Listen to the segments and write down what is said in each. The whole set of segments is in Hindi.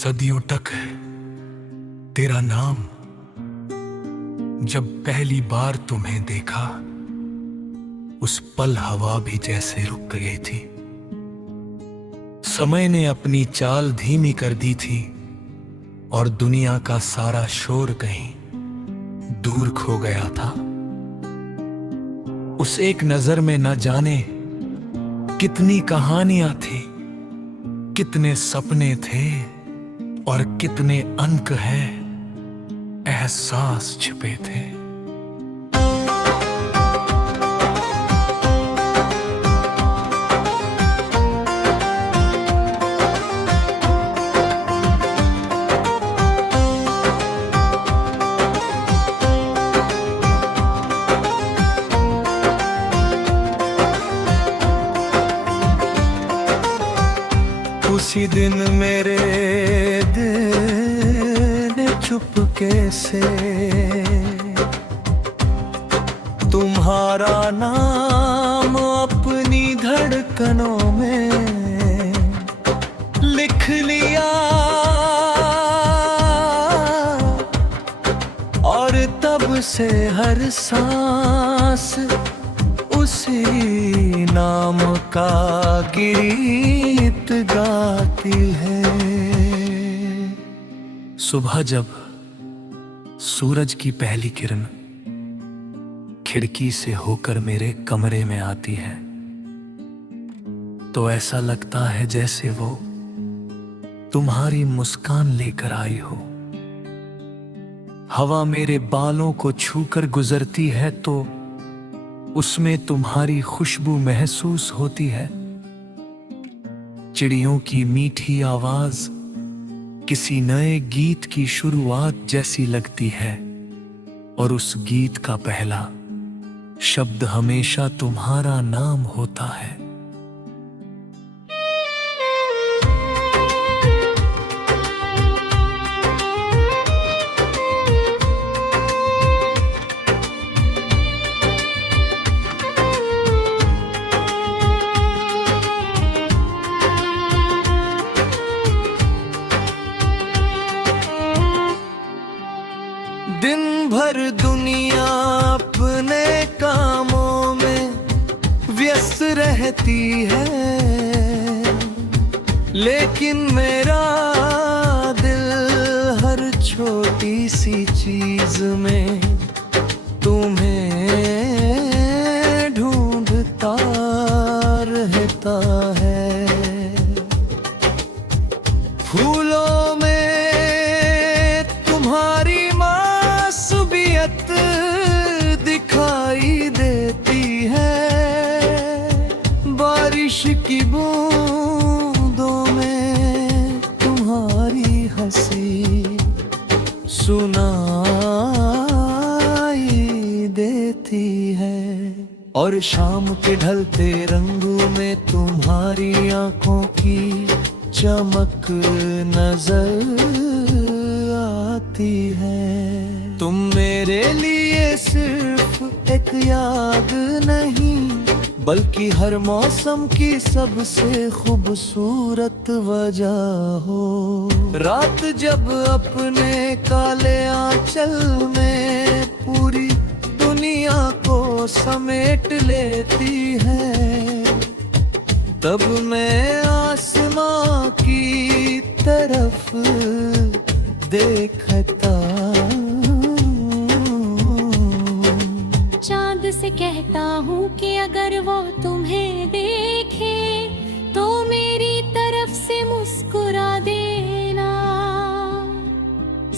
सदियों तक तेरा नाम, जब पहली बार तुम्हें देखा उस पल हवा भी जैसे रुक गई थी। समय ने अपनी चाल धीमी कर दी थी और दुनिया का सारा शोर कहीं दूर खो गया था। उस एक नजर में न जाने कितनी कहानियां थी, कितने सपने थे और कितने अंक हैं एहसास छिपे थे। उसी दिन मेरे दिल ने चुपके से तुम्हारा नाम अपनी धड़कनों में लिख लिया और तब से हर सांस उसी नाम का गीत गाती है। सुबह जब सूरज की पहली किरण खिड़की से होकर मेरे कमरे में आती है तो ऐसा लगता है जैसे वो तुम्हारी मुस्कान लेकर आई हो। हवा मेरे बालों को छूकर गुजरती है तो उसमें तुम्हारी खुशबू महसूस होती है। चिड़ियों की मीठी आवाज किसी नए गीत की शुरुआत जैसी लगती है और उस गीत का पहला शब्द हमेशा तुम्हारा नाम होता है। दिन भर दुनिया अपने कामों में व्यस्त रहती है, लेकिन मेरा दिल हर छोटी सी चीज में तुम्हें ढूंढता रहता है। फूलों में तुम्हारी दिखाई देती है, बारिश की बूंदों में तुम्हारी हंसी सुनाई देती है और शाम के ढलते रंगों में तुम्हारी आंखों की चमक नजर आती है। तुम मेरे लिए सिर्फ एक याद नहीं बल्कि हर मौसम की सबसे खूबसूरत वजह हो। रात जब अपने काले आंचल में पूरी दुनिया को समेट लेती है, तब मैं आसमां की तरफ देखता से कहता हूँ कि अगर वो तुम्हें देखे तो मेरी तरफ से मुस्कुरा देना।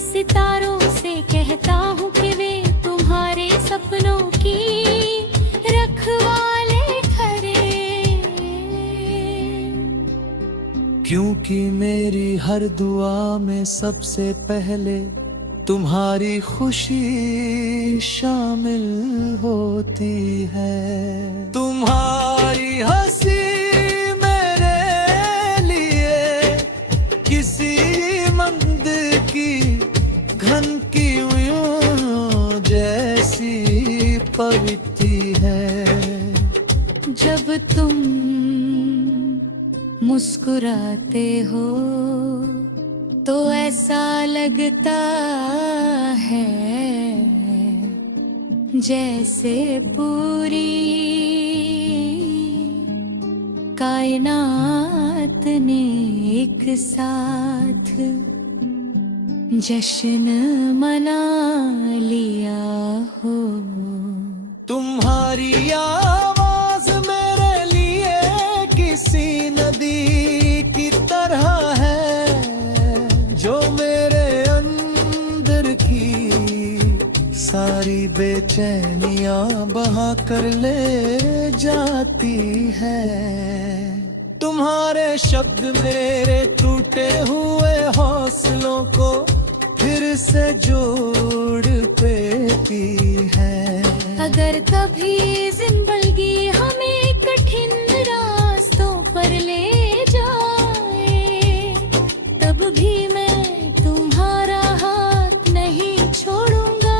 सितारों से कहता हूँ कि वे तुम्हारे सपनों की रखवाले खरे, क्योंकि मेरी हर दुआ में सबसे पहले तुम्हारी खुशी शामिल होती है। तुम्हारी हंसी मेरे लिए किसी मंदिर की घन की जैसी पवित्र है। जब तुम मुस्कुराते हो तो ऐसा लगता है जैसे पूरी कायनात ने एक साथ जश्न मना लिया हो। तुम्हारी आवाज मेरे लिए किसी नदी की तरह है, जो मेरे अंदर की सारी बेचैनियां बहा कर ले जाती है। तुम्हारे शब्द मेरे टूटे हुए हौसलों को फिर से जोड़ देती है। अगर कभी जिंदगी हमें कठिन रास्तों पर ले जाए, तब भी मैं तुम्हारा हाथ नहीं छोड़ूंगा।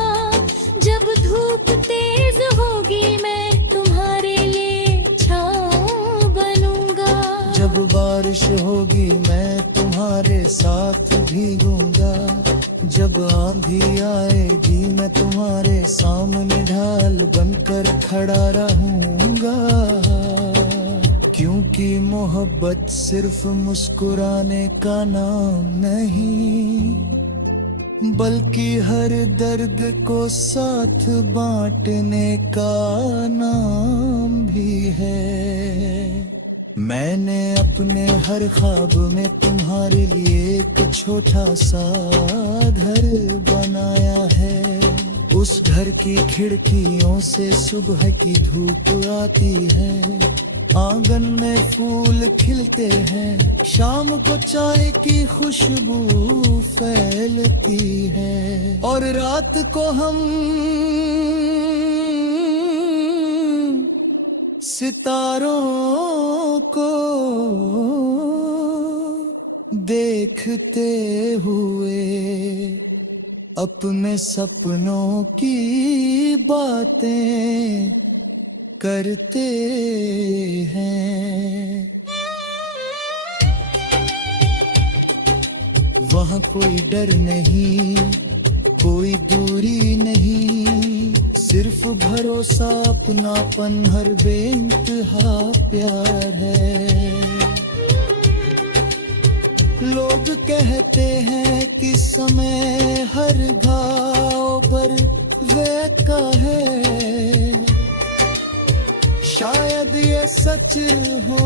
जब धूप तेज होगी मैं तुम्हारे लिए छाँव बनूंगा। जब बारिश होगी मैं तुम्हारे साथ भीगूंगा। जब आंधी आएगी मैं तुम्हारे सामने ढाल बनकर खड़ा रहूंगा। क्योंकि मोहब्बत सिर्फ मुस्कुराने का नाम नहीं, बल्कि हर दर्द को साथ बांटने का नाम भी है। मैंने अपने हर ख्वाब में तुम्हारे लिए एक छोटा सा घर बनाया है। उस घर की खिड़कियों से सुबह की धूप आती है। आंगन में फूल खिलते हैं, शाम को चाय की खुशबू फैलती है। और रात को हम सितारों को देखते हुए अपने सपनों की बातें करते हैं। वहाँ कोई डर नहीं, कोई दूरी नहीं, सिर्फ भरोसा अपनापन हर बेइंतहा प्यार है। लोग कहते हैं कि समय हर घाव पर वैका है। शायद ये सच हो